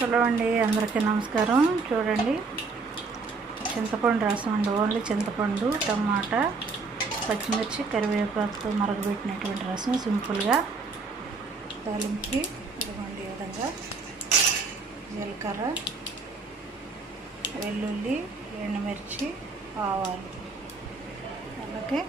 Hello అండి, అందరికీ నమస్కారం. చూడండి, చింతపండు రసం అండి. ఓన్లీ చింతపండు, టమాటా, పచ్చిమిర్చి, కరివేపాకుతో మరగబెట్టినటువంటి రసం. సింపుల్గా తాలింపుకి ఇదిగోండి ఈ విధంగా జీలకర్ర, వెల్లుల్లి, ఎండుమిర్చి, ఆవాలు, అలాగే